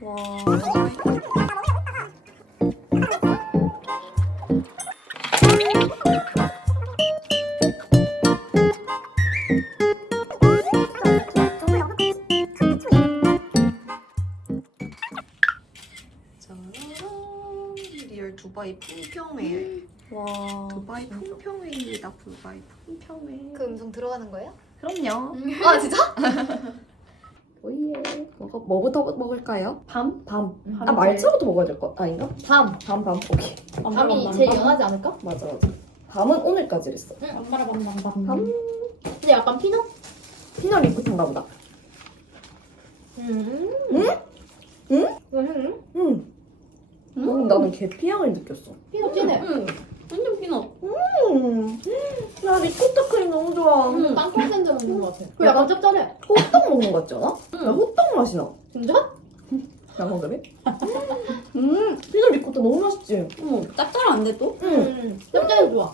와. 리얼 두바이 풍평회 와. 두바이 풍평회입니다 두바이 풍평회 그 음성 들어가는 거예요? 그럼요 아 진짜? 오예. 먹어, 뭐부터 먹을까요? 밤? 밤. 아, 밤 말차부터 먹어야 될 것 아닌가? 밤. 밤, 밤. 오케이. 밤이 제일 연하지 않을까? 맞아, 맞아. 밤은 오늘까지랬어. 밤바라밤밤밤. 밤. 근데 약간 피넛? 피넛 리코탄가 보다. 음. 응? 응? 음. 응. 음, 나는 계피향을 느꼈어. 피넛 진해. 응. 완전 피넛. 음. 나 리코타 크림 너무 좋아. 음. 땅콩 샌드 먹는 것 같아. 그리고 약간 짭짤해. 호떡 먹는 것 같지 않아? 나 호떡 맛이 나. 진짜? 양념이? 음. 피넛 리코타 너무 맛있지? 어머, 짭짤한데 또? 응. 음. 짭짤해 좋아.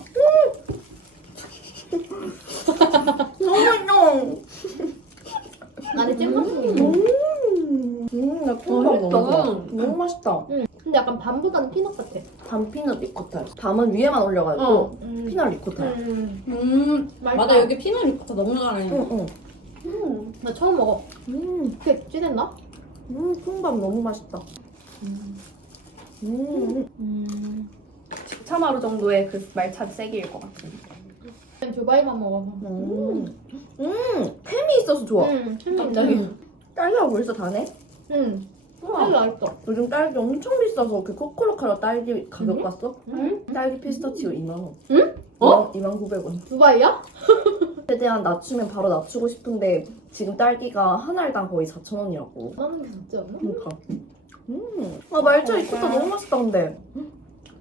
너무 맛있어. 안에 찐맛이 있는 거. 음. 음, 나 콩밥 너무 좋아. 맛있다. 너무 맛있다. 근데 약간 밤보다는 피넛 같아. 밤 리코타. 밤은 위에만 올려가지고 어. 음. 피넛 리코타야. 음. 음. 맛있다. 맞아, 여기 피넛 리코타 너무 잘해. 응, 응. 음. 나 처음 먹어. 음, 그게 진했나? 음, 콩밥 너무 맛있다. 음, 음. 차마루 정도의 그 말차 세기일 것 같은. 그냥 두바이만 먹어서. 음, 음, 햄이 있어서 좋아. 음. 갑자기. 딸기가 벌써 다네? 음. 진짜 맛있어. 요즘 딸기 엄청 비싸서 그 코코로카로 딸기 가격 음? 봤어? 음? 딸기 피스타치오 2만원. 응? 어? 2만 900원. 두바이야? 최대한 낮추면 바로 낮추고 싶은데 지금 딸기가 한 알당 거의 4,000원이라고. 하는 게 낫지 않나? 그러니까. 음, 아 말차 리코타 너무 맛있다 근데.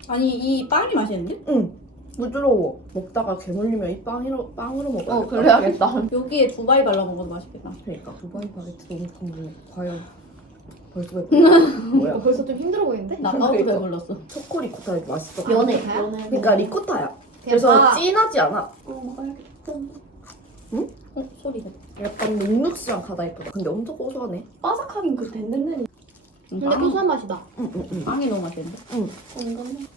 아니, 이 빵이 맛있는데? 응. 부드러워. 먹다가 개물리면 이 빵으로 빵으로 먹어야 어, 그래야겠다. 여기에 두바이 발라 먹어도 맛있겠다. 그러니까 두바이 바게트 너무 궁금해. 과연 벌써 왜 뭐야? 어, 벌써 좀 힘들어 보이는데? 나 나도 그러니까. 배불렀어. 초코 리코타 맛있어. 연해. 그러니까 리코타야. 그래서 진하지 않아. 어, 먹어야겠다. 응? 어, 소리 내. 약간 눅눅시한 가다이프다. 근데 엄청 고소하네. 바삭하긴 그 덴덴덴이. 근데 고소한 맛이다. 응 응 응. 빵이 너무 맛있는데? 응. 응. 음. 신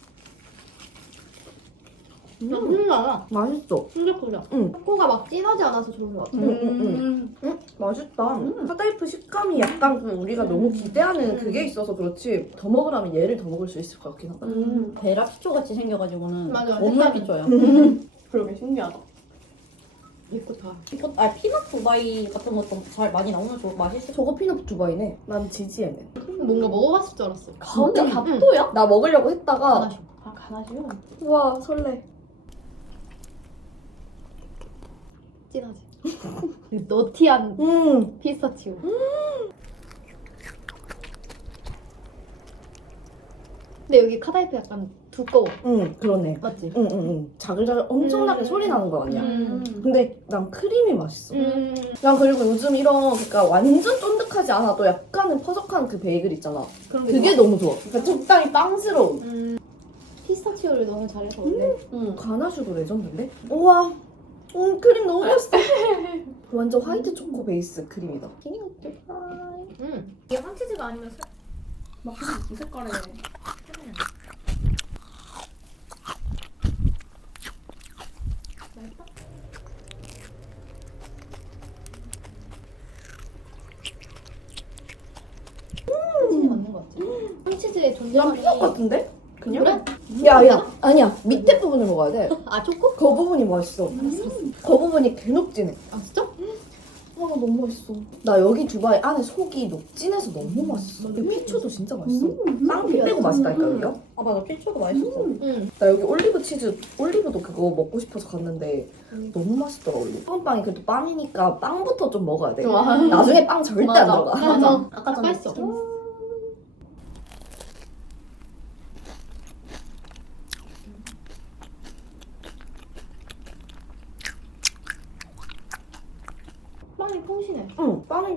나다. 맛있어. 끈적끈적. 응. 초코가 막 진하지 않아서 좋은 것 같아. 응, 응, 응. 응? 맛있다. 카다이프 식감이 약간 그 우리가 너무 기대하는 음. 그게 있어서 그렇지 더 먹으라면 얘를 더 먹을 수 있을 것 같긴 하다. 음. 베라 피초 같이 생겨가지고는 맞아, 원물 색깔이. 피초야. 그러게 신기하다. 리코타. 이거 아 피넛 두바이 같은 것도 잘 많이 나오면 좋 맛있어. 저거 피넛 두바이네. 난 지지에는. 뭔가 먹어봤을 줄 알았어. 가운데 진짜? 밥도야? 나 먹으려고 했다가 가나쇼. 아 가나시요? 와 설레. 진하지. 그 너티한 음. 피스타치오. 근데 여기 카다이프 약간 두꺼워. 응 그러네. 맞지? 응, 응, 응. 자글자글 엄청나게 음. 소리 나는 거 아니야? 음. 근데 난 크림이 맛있어. 음. 난 그리고 요즘 이런 그러니까 완전 쫀득하지 않아도 약간은 퍼석한 그 베이글 있잖아. 그런 게 그게 너무 좋아. 그러니까 적당히 빵스러운. 음. 피스타치오를 너무 잘해서 원래. 응. 가나슈도 레전드인데? 우와. 음 크림 너무 맛있어. 완전 화이트 초코 베이스 크림이다. 음. 이게 황치즈가 아니면 살... 이 색깔에. 맛있다. 황치즈 맞는 거 같지? 황치즈의 난 존재감이 피넛 같은데? 그냥? 그래? 야 야 아니야 밑에 부분을 먹어야 돼. 아 초코? 그 부분이 맛있어. 그 부분이 개 녹진해. 아 진짜? 아 너무 맛있어. 나 여기 두바이 안에 속이 녹진해서 너무 맛있어. 여기 피초도 진짜 맛있어. 빵피 빼고 맛있다니까 여기가. 아 맞아 피초도 맛있었어. 응. 나 여기 올리브 치즈 올리브도 그거 먹고 싶어서 갔는데 너무 맛있더라 올리브. 소금빵이 그래도 빵이니까 빵부터 좀 먹어야 돼. 좋아. 나중에 빵 절대 안 맞아. 들어가. 맞아. 아까 전에 맛있어.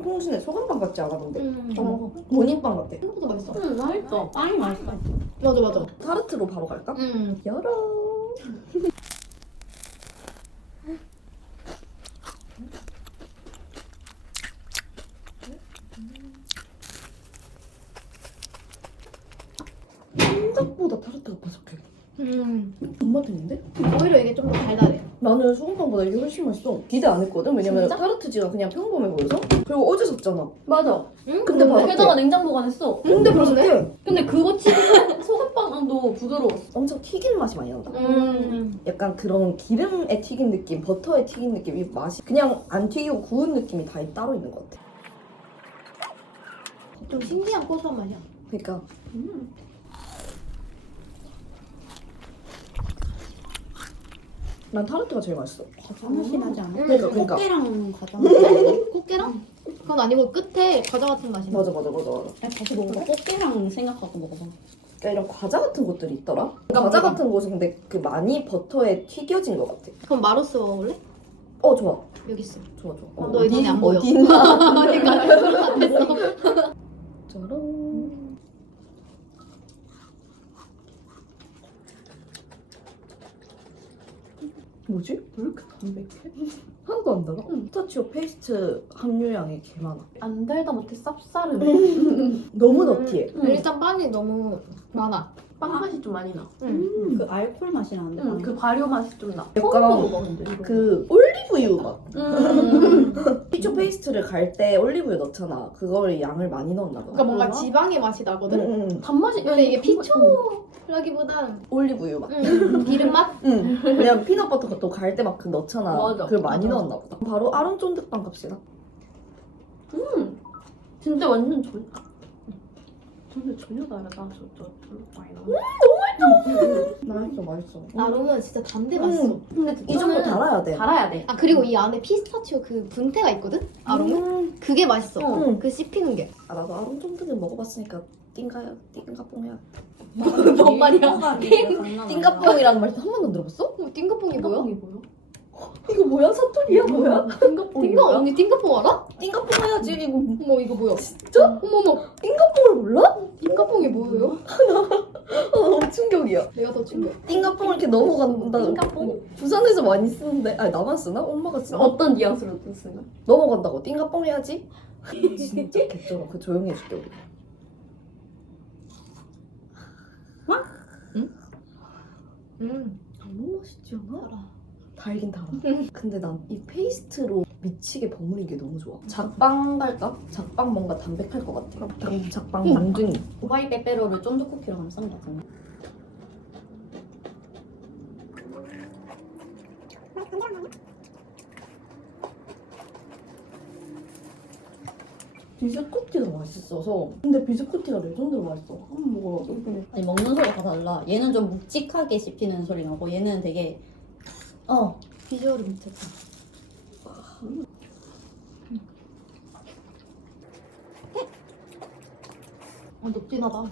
홍순의 소금빵 같지 않아 근데 음. 어, 어. 본인빵 같아 생각보다 맛있어. 음, 맛있어. 어. 빵이 맛있어. 맞아 맞아. 타르트로 바로 갈까? 음. 열어 생각보다 타르트가 바삭해 음. 존맛있는데? 오히려 이게 좀 더 달달해. 나는 소금빵보다 이게 훨씬 맛있어. 기대 안 했거든. 왜냐면 진짜? 타르트지가 그냥 평범해 보여서. 그리고 어제 샀잖아. 맞아. 응? 근데 그런데? 바삭해. 게다가 냉장 보관했어. 근데 그러네? 바삭해. 근데 그거 치고 소금빵도 부드러웠어. 엄청 튀긴 맛이 많이 난다. 음. 약간 그런 기름에 튀긴 느낌, 버터에 튀긴 느낌, 이 맛이 그냥 안 튀기고 구운 느낌이 다 따로 있는 것 같아. 좀 신기한 고소한 맛이야. 그러니까 난 타르트가 제일 맛있어. 과자 맛이 나지 않아? 그러니까 그러니까 꽃게랑 과자 꽃게랑? 그건 아니고 끝에 과자 같은 맛이 나. 맞아 맞아 맞아 맞아. 야, 다시 먹어봐. 꽃게랑 생각하고 먹어봐. 그러니까 이런 과자 같은 것들이 있더라. 과자 같은 곳은 근데 그 많이 버터에 튀겨진 것 같아. 그럼 마로스 먹어볼래? 어 좋아 여기 있어. 좋아 좋아. 어, 너 눈에 안 보여. 어디 있나? 그러니까. 짜란. 뭐지? 왜 이렇게 담백해? 하나도 안 달아? 피스타치오 페이스트 함유량이 개 많아. 안 달다 못해 쌉싸름. 너무 너티해. 일단 빵이 너무 많아. 빵 맛이 좀 많이 나. 응. 그 알콜 맛이 나는데. 응, 그 발효 맛이 좀 나. 약간 처음 먹어봤는데. 이거. 그 올리브유 맛. 음. 피초 페이스트를 갈 때 올리브유 넣잖아. 그거를 양을 많이 넣었나 보다. 그러니까 뭔가 그런가? 지방의 맛이 나거든. 응. 단맛이. 근데 이게 피초라기보단 올리브유 맛. 음, 기름 맛? 응. 왜냐면 피넛버터가 또갈 때 막 그 넣잖아. 맞아. 그걸 많이 맞아, 넣었나 보다. 바로 아론 쫀득빵 갑시다. 음. 진짜 완전 전. 근데 전혀 다르다. 나. 맛있어, 맛있어. 나름은 진짜 단데 음. 맛있어. 근데 이 정도 달아야 돼. 달아야 돼. 아 그리고 이 안에 피스타치오 그 분태가 있거든? 아롱은? 음. 그게 맛있어. 응. 그 씹히는 게. 아 나도 아론 쫀득은 먹어봤으니까 띵가야 띵가뽕 해야. 뭔 말이야? 띵가뽕이라는 말 한 번도 안 들어봤어? 어, 띵가뽕이 뭐야? 띵가뽕이 뭐야? 이거 뭐야? 사투리야 뭐야? 띵가뽕이 띵가 뭐야? 언니 띵가뽕 알아? 띵가뽕 해야지 이거 어머 이거 뭐야? 진짜? 어머머 띵가뽕을 몰라? 띵가뽕이 뭐예요? 어, 너무 충격이야. 내가 더 충격. 띵가뽕을 이렇게 넘어간다. 띵가뽕? 부산에서 많이 쓰는데 아니 나만 쓰나? 엄마가 쓰나? 어떤 뉘앙스로 쓰나? 넘어간다고 띵가뽕 해야지. 진짜 개쩔어. 그 조용히 해줄게 우리. 음. 너무 맛있지 않아? 알아. 달긴 달아. 근데 난 이 페이스트로 미치게 버무린 게 너무 좋아. 작빵 갈까? 작빵 뭔가 담백할 것 같아. 작- 작빵 몽둥이. 두바이 빼빼로를 쫀득 쿠키로 것 같은데. 비스코티가 맛있어서. 근데 비스코티가 레전드로 맛있어. 한번 먹어봐. 아니 먹는 소리가 다 달라. 얘는 좀 묵직하게 씹히는 소리 나고 얘는 되게 어. 비주얼이 미쳤다. 아 녹진하다.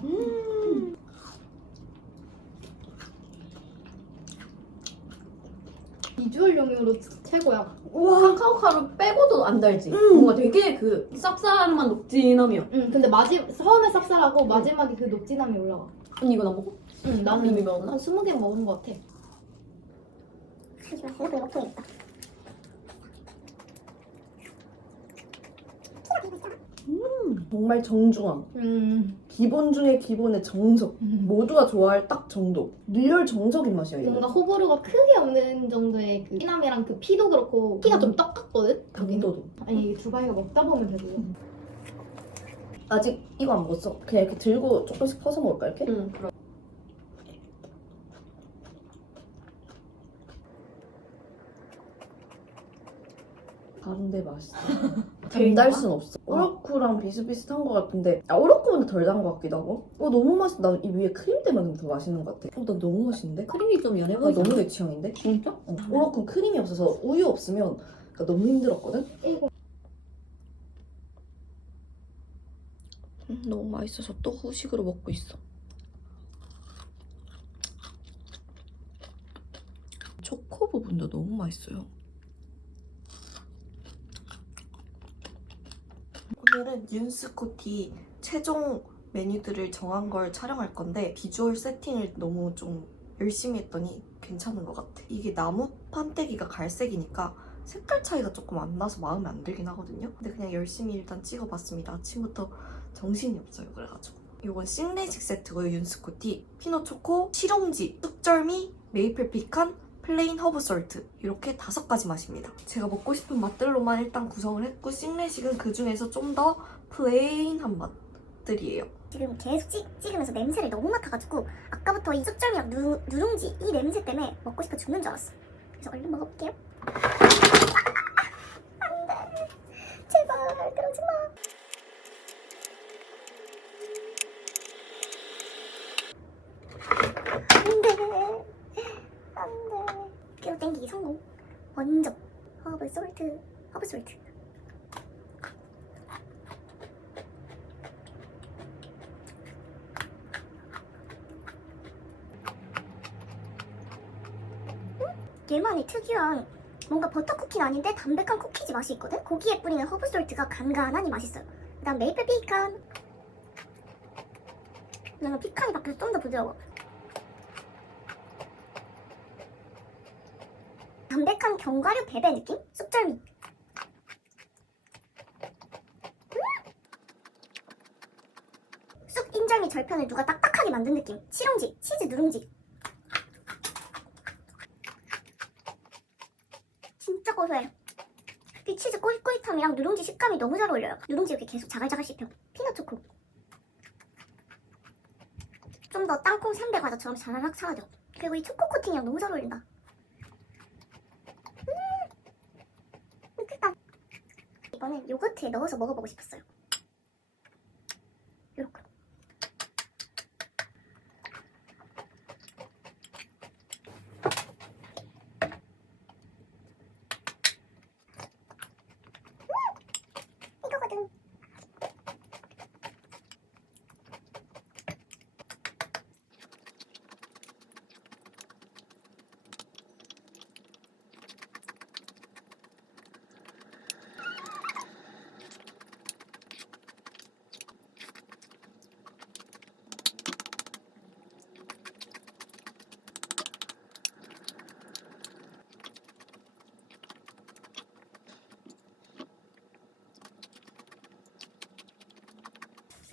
비주얼용으로 최고야. 우와. 카카오 가루 빼고도 안 달지. 음. 뭔가 되게 그 쌉쌀한 녹진함이야. 응, 근데 마지 처음에 쌉쌀하고 마지막에 그 녹진함이 올라와. 언니 이거 나 먹어? 응, 나는 이미 먹었나? 한 20개 먹은 것 같아. 정말 정중앙. 음, 기본 중에 기본의 정석. 모두가 좋아할 딱 정도. 리얼 정석인 맛이야 이거. 뭔가 호불호가 크게 없는 정도의 그 피남이랑 그 피도 그렇고 피가 좀 떡같거든? 당도도. 아니 두바이가 먹다 보면 되고. 아직 이거 안 먹었어. 그냥 이렇게 들고 조금씩 퍼서 먹을까 이렇게? 응. 그럼. 다른데 맛있어. 달달 순 없어. 오로쿠랑 비슷비슷한 것 같은데 아 오로쿠보다 덜 단 것 같기도 하고. 어 너무 맛있. 나이 위에 크림 때문에 더 맛있는 것 같아. 어나 너무 맛있는데? 크림이 좀 연해 나 보이지? 너무 내 취향인데? 진짜? 어. 오로쿠는 크림이 없어서 우유 없으면 그러니까 너무 힘들었거든. 음, 너무 맛있어서 또 후식으로 먹고 있어. 초코 부분도 너무 맛있어요. 오늘은 윤스코티 최종 메뉴들을 정한 걸 촬영할 건데 비주얼 세팅을 너무 좀 열심히 했더니 괜찮은 것 같아. 이게 나무 판때기가 갈색이니까 색깔 차이가 조금 안 나서 마음에 안 들긴 하거든요. 근데 그냥 열심히 일단 찍어봤습니다. 아침부터 정신이 없어요. 그래가지고 이건 싱레식 세트고요. 윤스코티, 피노초코, 실용지, 쑥절미, 메이플 피칸, 플레인 허브 솔트 이렇게 다섯 가지 맛입니다. 제가 먹고 싶은 맛들로만 일단 구성을 했고 싱레식은 그 중에서 좀 더 플레인한 맛들이에요. 지금 계속 찍, 찍으면서 냄새를 너무 맡아가지고 아까부터 이 쑥절미랑 누, 누룽지 이 냄새 때문에 먹고 싶어 죽는 줄 알았어. 그래서 얼른 먹어볼게요. 안돼, 제발 그러지 마. 안돼, 안돼. 깨로 땡기기 성공. 완전 허브 솔트, 허브 솔트. 얘만의 특유한 뭔가 버터 쿠키는 아닌데 담백한 쿠키지 맛이 있거든? 고기에 뿌리는 허브솔트가 간간하니 맛있어요. 그 다음 메이플 피칸. 나는 피칸이 바뀌어서 좀 더 부드러워. 담백한 견과류 베베 느낌? 쑥절미. 음! 쑥 인절미 절편을 누가 딱딱하게 만든 느낌. 실용지, 치즈 누룽지. 진짜 고소해. 이 치즈 꼬릿꼬릿함이랑 누룽지 식감이 너무 잘 어울려요. 누룽지 이렇게 계속 자글자글 씹혀. 피넛 초코. 좀 더 땅콩 삼배 과자처럼 자라락 사라져. 그리고 이 초코 코팅이랑 너무 잘 어울린다. 음, 맛있다. 이거는 요거트에 넣어서 먹어보고 싶었어요. 요렇게. 이거거든.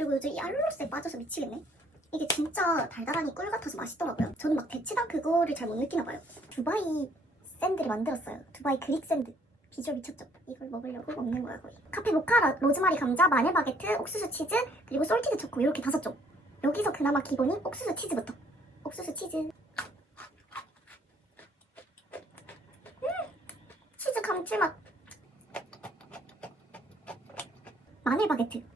그리고 요즘 이 알룰로스에 빠져서 미치겠네. 이게 진짜 달달하니 꿀 같아서 맛있더라고요. 저는 막 대치당 그거를 잘 못 느끼나 봐요. 두바이 샌드를 만들었어요. 두바이 그릭 샌드. 비주얼 미쳤죠? 이걸 먹으려고 먹는 거야 거의. 카페 모카, 라- 로즈마리 감자, 마늘 바게트, 옥수수 치즈, 그리고 솔티드 초코 이렇게 다섯 종. 여기서 그나마 기본이 옥수수 치즈부터. 옥수수 치즈. 음! 치즈 감칠맛. 마늘 바게트.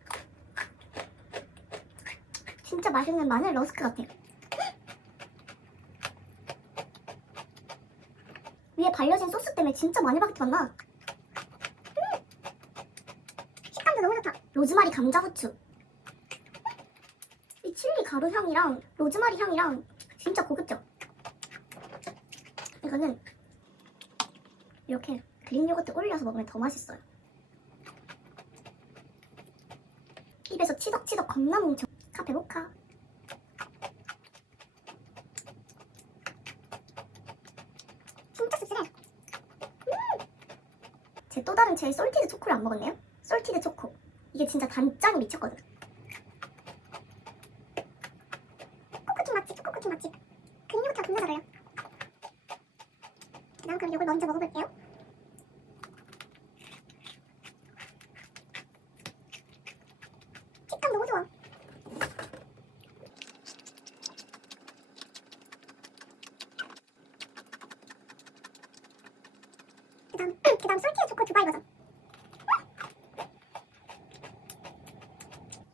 진짜 맛있는 마늘 러스크 같아요. 위에 발려진 소스 때문에 진짜 마늘 바게트 맛나. 음! 식감도 너무 좋다. 로즈마리 감자 후추. 이 칠리 가루 향이랑 로즈마리 향이랑 진짜 고급져. 이거는 이렇게 그릭 요거트 올려서 먹으면 더 맛있어요. 입에서 치덕치덕 겁나 뭉쳐. 카페 모카. 진짜 씁쓸해. 음! 제일 솔티드 초코를 안 먹었네요. 솔티드 초코. 이게 진짜 단짠이 미쳤거든. 코코넛 맛집, 코코넛 맛집. 근육부터 겁나 잘해요. 난 그럼 이걸 먼저 먹어볼게요. 식감 너무 좋아. 그다음 그다음 솔티드 초코 두바이 버전.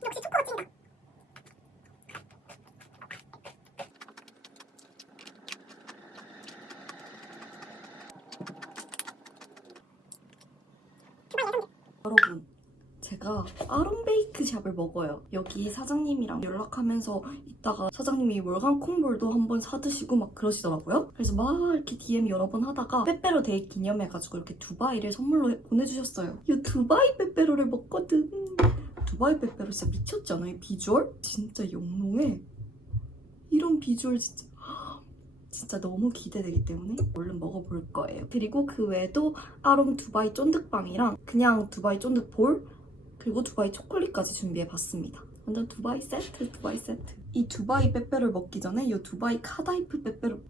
역시 초코가 찐이다. 두바이 예상돼. 여러분, 제가 아론베이크 샵을 먹어요. 여기 사장님이랑 연락하면서 있다가 사장님이 월간 콩볼도 한번 사드시고 막 그러시더라고요. 그래서 막 이렇게 DM 여러 번 하다가 빼빼로 데이 기념해가지고 이렇게 두바이를 선물로 해- 보내주셨어요. 이 두바이 빼빼로를 먹거든. 두바이 빼빼로 진짜 미쳤지 않아요? 이 비주얼? 진짜 영롱해. 이런 비주얼 진짜 진짜 너무 기대되기 때문에 얼른 먹어볼 거예요. 그리고 그 외에도 아롬 두바이 쫀득빵이랑 그냥 두바이 쫀득 볼 그리고 두바이 초콜릿까지 준비해봤습니다. 완전 두바이 세트, 두바이 세트. 이 두바이 빼빼를 먹기 전에 이 두바이 카다이프 빼빼를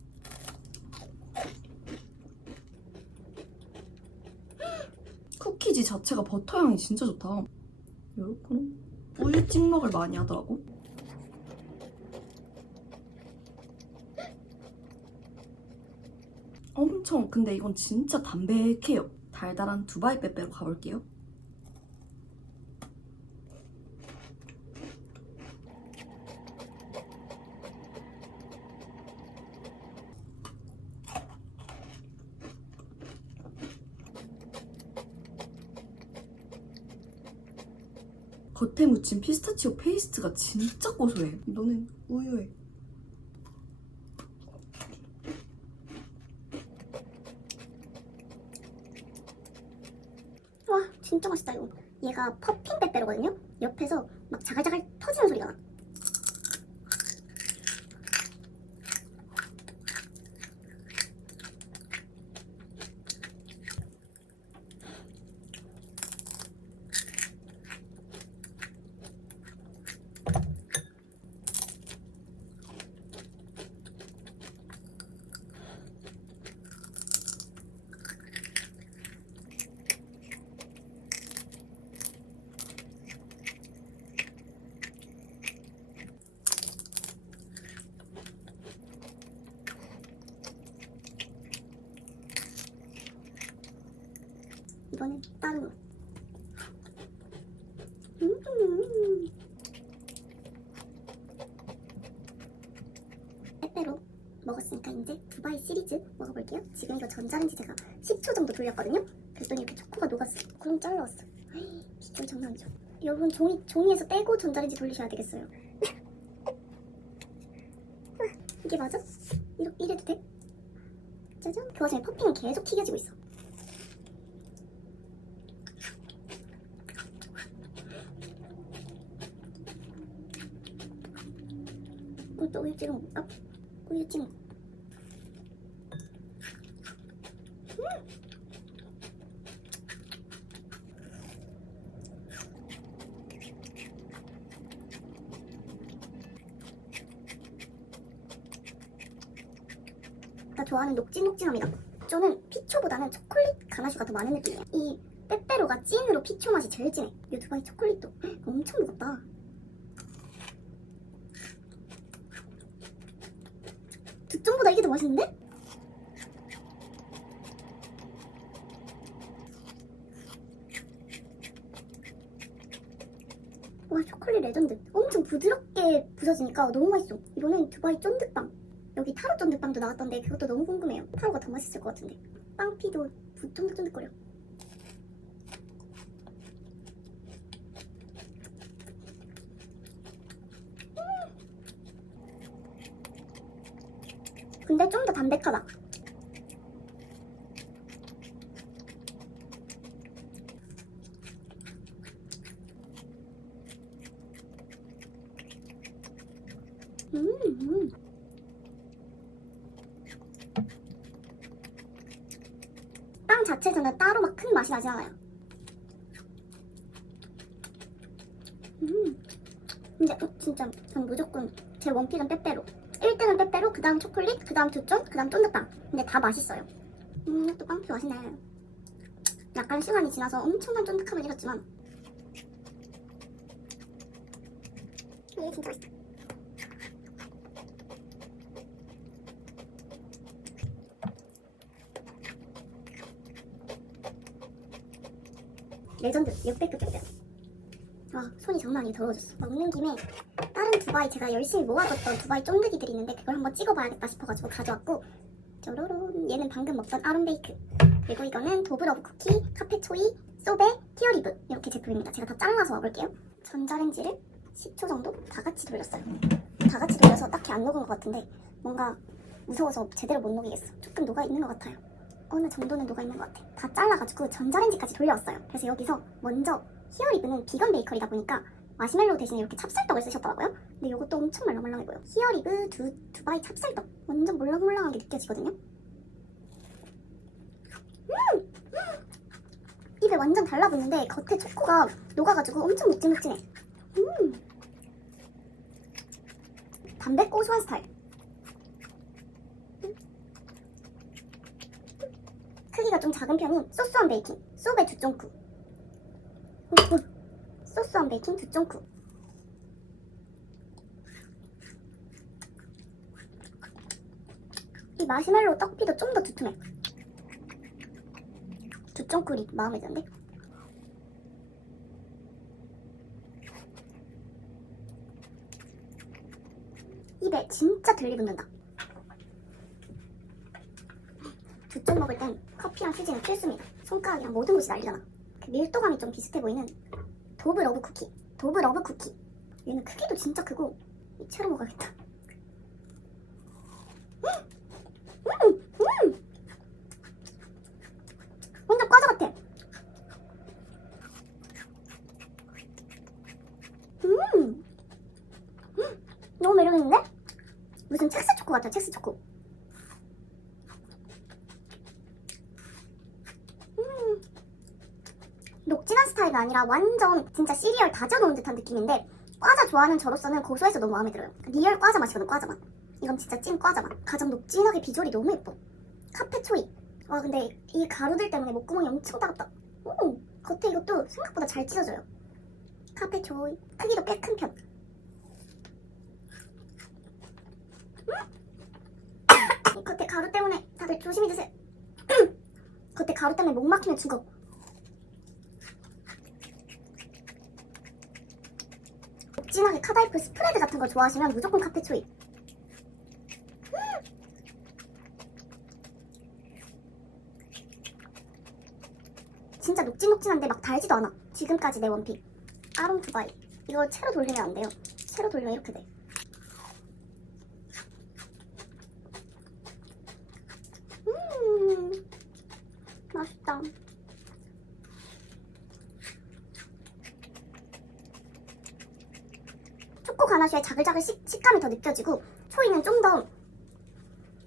쿠키지 자체가 버터 향이 진짜 좋다. 요렇게 우유 찍먹을 많이 하더라고. 엄청 근데 이건 진짜 담백해요. 달달한 두바이 빼빼로 가볼게요. 겉에 묻힌 피스타치오 페이스트가 진짜 고소해. 너는 우유에 와 진짜 맛있다 이거. 얘가 퍼핀 빼빼로거든요? 옆에서 막 자갈자갈 터지는 소리가 나 이번엔 다른 거 음. 빼빼로 먹었으니까 이제 두바이 시리즈 먹어볼게요. 지금 이거 전자레인지 제가 10초 정도 돌렸거든요. 그랬더니 이렇게 초코가 녹았어요 그럼 잘라왔어. 비주얼 장난 아니죠. 여러분 종이, 종이에서 떼고 전자레인지 돌리셔야 되겠어요. 이게 맞아? 이러, 이래도 돼? 짜잔. 그 와중에 퍼핑은 계속 튀겨지고 있어. 이것도 우유 찍어 먹을까? 우유 찍어 좋아하는 녹진녹진함이다. 저는 피초보다는 초콜릿 가나슈가 더 많은 느낌이야. 이 빼빼로가 찐으로 피초 맛이 제일 진해. 이 두바이 초콜릿도 헉, 엄청 무겁다. 득점보다 이게 더 맛있는데? 와 초콜릿 레전드 엄청 부드럽게 부서지니까 너무 맛있어 이번엔 두바이 쫀득빵 여기 타로 쫀득빵도 나왔던데 그것도 너무 궁금해요. 타로가 더 맛있을 것 같은데. 빵피도 부- 쫀득쫀득거려. 근데 좀 더 담백하다 음, 음. 빵 자체는 따로 막 큰 맛이 나지 않아요. 음. 근데 어, 진짜 전 무조건 제 원픽은 빼빼로. 1등은 빼빼로, 그 다음 초콜릿, 그 다음 두쫀, 그 다음 쫀득빵. 근데 다 맛있어요. 음, 또 빵피 맛있네. 약간 시간이 지나서 엄청난 쫀득함을 잃었지만 이게 진짜 맛있다. 레전드 역대급 빼빼로. 와 손이 장난 아니게 더러워졌어. 먹는 김에 다른 두바이 제가 열심히 모아뒀던 두바이 쫀득이들이 있는데 그걸 한번 찍어봐야겠다 싶어가지고 가져왔고 쪼로론 얘는 방금 먹던 아론베이크 그리고 이거는 도브러브 쿠키, 카페초이, 소베, 티어리브 이렇게 제품입니다. 제가 다 잘라서 먹을게요. 전자레인지를 10초 정도 다 같이 돌렸어요. 다 같이 돌려서 딱히 안 녹은 것 같은데 뭔가 무서워서 제대로 못 녹이겠어. 조금 녹아 있는 것 같아요. 어느 정도는 녹아 있는 것 같아. 다 잘라가지고 전자레인지까지 돌려왔어요. 그래서 여기서 먼저 히어리브는 비건 베이커리다 보니까 마시멜로우 대신에 이렇게 찹쌀떡을 쓰셨더라고요. 근데 이것도 엄청 말랑말랑해 보여. 히어리브 두, 두바이 찹쌀떡. 완전 몰랑몰랑한 게 느껴지거든요. 음! 입에 완전 달라붙는데 겉에 초코가 녹아가지고 엄청 묵직묵직해. 음! 담배 고소한 스타일. 크기가 좀 작은 편인 소스한 베이킹, 소베 2.9. 소스한 베이킹 2.9. 이 마시멜로 떡피도 좀 더 두툼해. 2.9리 마음에 드는데? 입에 진짜 들리 붙는다. 두쪽 먹을 땐 휴지는 필수입니다. 손가락이랑 모든 곳이 난리잖아. 그 밀도감이 좀 비슷해 보이는 도브 러브 쿠키. 도브 러브 쿠키. 얘는 크기도 진짜 크고 이 채로 먹어야겠다. 음! 음! 음! 완전 과자 같아. 음! 음! 너무 매력있는데? 무슨 첵스 초코 같아, 첵스 초코. 음. 녹진한 스타일이 아니라 완전 진짜 시리얼 다져놓은 듯한 느낌인데 과자 좋아하는 저로서는 고소해서 너무 마음에 들어요. 리얼 과자 맛이거든, 과자 맛. 이건 진짜 찐 과자 맛. 가장 녹진하게 비주얼이 너무 예뻐. 카페 초이. 와, 근데 이 가루들 때문에 목구멍이 엄청 따갑다. 오, 겉에 이것도 생각보다 잘 찢어져요. 카페 초이. 크기도 꽤 큰 편. 이 겉에 가루 때문에 다들 조심히 드세요. 겉에 가루 때문에 목 막히면 죽어. 진하게 카다이프 스프레드 같은 거 좋아하시면 무조건 카페초이. 진짜 녹진녹진한데 막 달지도 않아. 지금까지 내 원픽. 아롬 두바이. 이거 채로 돌리면 안 돼요. 채로 돌리면 이렇게 돼. 음, 맛있다. 초코 가나슈의 자글자글 식, 식감이 더 느껴지고 초이는 좀 더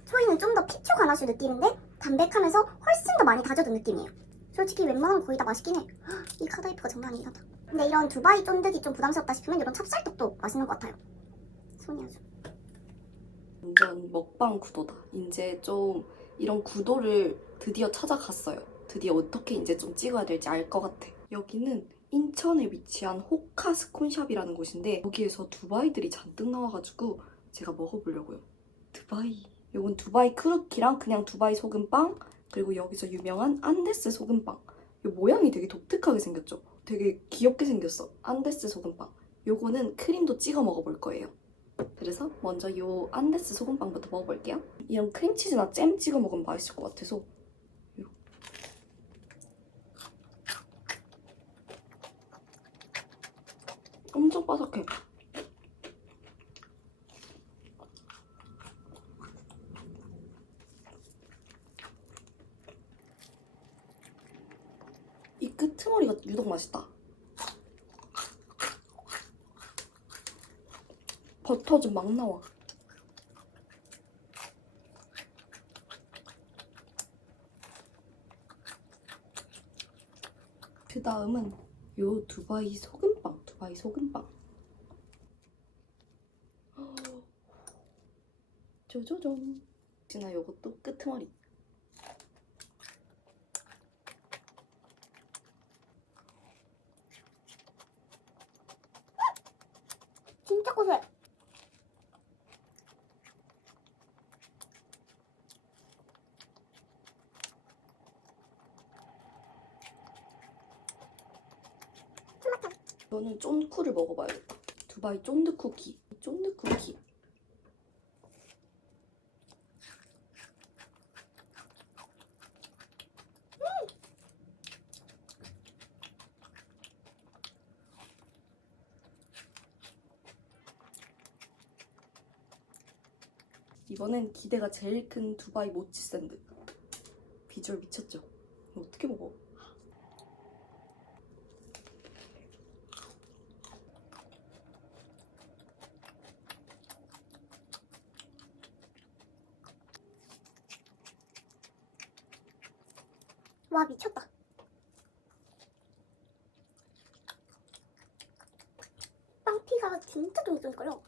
초이는 좀 더 피초 가나슈 느낌인데 담백하면서 훨씬 더 많이 다져둔 느낌이에요. 솔직히 웬만하면 거의 다 맛있긴 해. 헉, 이 카다이프가 장난 아니긴 하다. 근데 이런 두바이 쫀득이 좀 부담스럽다 싶으면 이런 찹쌀떡도 맛있는 것 같아요. 손이 아주. 완전 먹방 구도다. 이제 좀 이런 구도를 드디어 찾아갔어요. 드디어 어떻게 이제 좀 찍어야 될지 알 것 같아. 여기는 인천에 위치한 호카 스콘샵이라는 곳인데 여기에서 두바이들이 잔뜩 나와가지고 제가 먹어보려고요. 두바이. 요건 두바이 크루키랑 그냥 두바이 소금빵 그리고 여기서 유명한 안데스 소금빵. 이 모양이 되게 독특하게 생겼죠? 되게 귀엽게 생겼어. 안데스 소금빵. 요거는 크림도 찍어 먹어볼 거예요. 그래서 먼저 요 안데스 소금빵부터 먹어볼게요. 이런 크림치즈나 잼 찍어 먹으면 맛있을 것 같아서 요. 엄청 바삭해. 이 끄트머리가 유독 맛있다. 버터 좀 막 나와. 그 다음은 요 두바이 소금빵, 두바이 소금빵. 쪼쪼존. 진아 요것도 끄트머리. 진짜 고소해. 저는 쫀쿠를 먹어봐야겠다. 두 바이 쫀드 쿠키. 쫀드 쿠키. 이번엔 기대가 제일 큰 두바이 모찌 샌드. 비주얼 미쳤죠? 어떻게 먹어? 와 미쳤다. 빵피가 진짜 쫀쫀거려.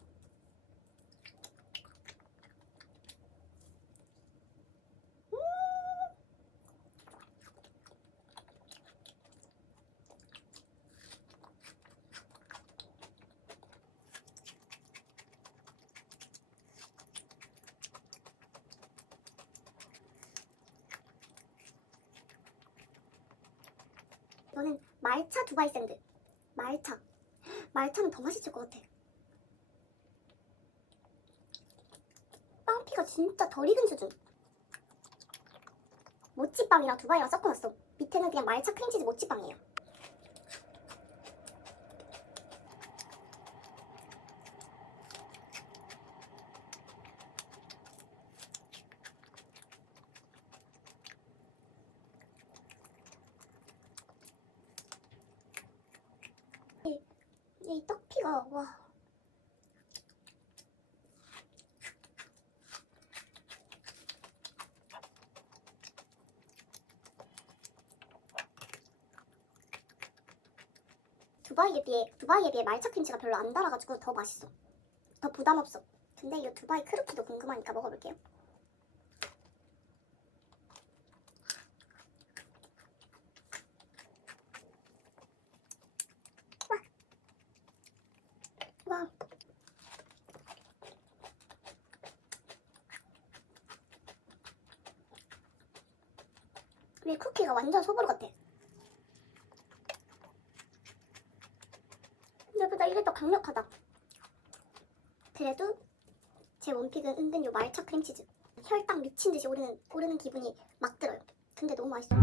이거는 말차 두바이 샌드. 말차. 말차는 더 맛있을 것 같아. 빵피가 진짜 덜 익은 수준. 모찌빵이랑 두바이랑 섞어놨어. 밑에는 그냥 말차 크림치즈 모찌빵이에요. 이, 이 떡피가 와. 두바이에 비해 두바이에 비해 말차 크림치가 별로 안 달아가지고 더 맛있어. 더 부담 없어. 근데 이 두바이 크루키도 궁금하니까 먹어볼게요. 와. 와. 이 쿠키가 완전 소보루 같아. 근데보다 이게 더 강력하다. 그래도 제 말차 크림치즈. 혈당 미친 듯이 오르는 오르는 기분이 막 들어요. 근데 너무 맛있어.